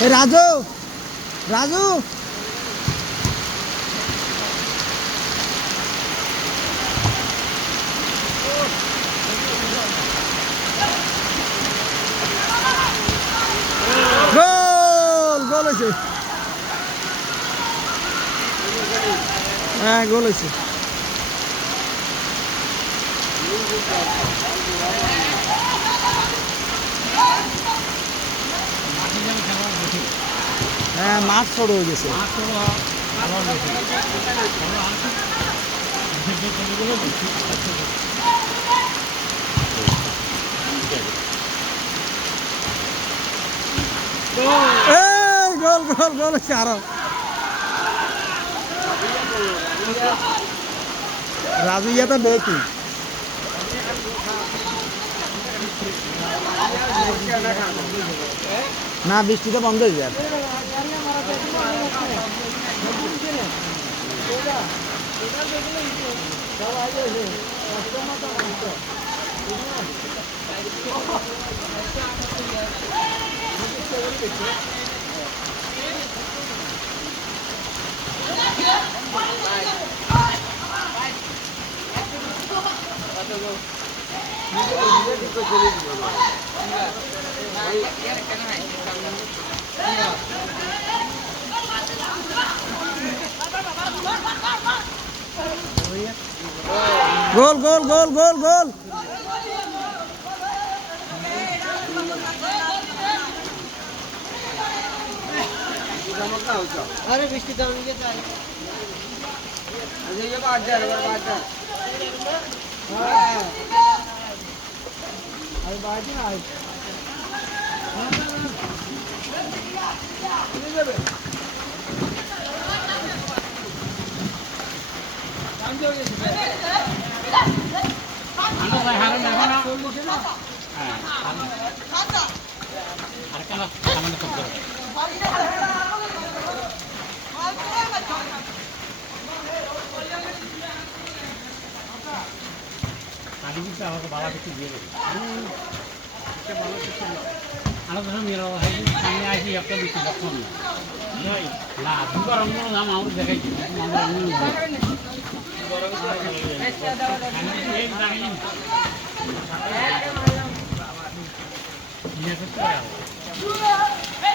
এ রাজু রাজু গোল গোল হয়েছে হ্যাঁ গোল হয়েছে হ্যাঁ মাঠ ছোট হয়ে গেছে এই গোল গোল গোল হচ্ছে আরো রাজু ইয়াতে দেখি না বৃষ্টিতে বন্ধ হয়ে যায় গোল গোল গোল গোল গোল अरे बिस्किट दाम ये चाय अरे ये बात जा रहा बात जा हां अरे बात ना आई ये जाबे काम जो ये আনো ভাই হারাম না না হ্যাঁ আর কেন সামনে সব করে আদি কিন্তু আমাকে বাবা কিছু দিয়ে দেবে এটা ভালো কিছু না আলো তো মেরা হয় সামনে আসি একটা কিছু দেখুন না দুবার অন্য নাম আমরা দেখাইছি আমরা অন্য এক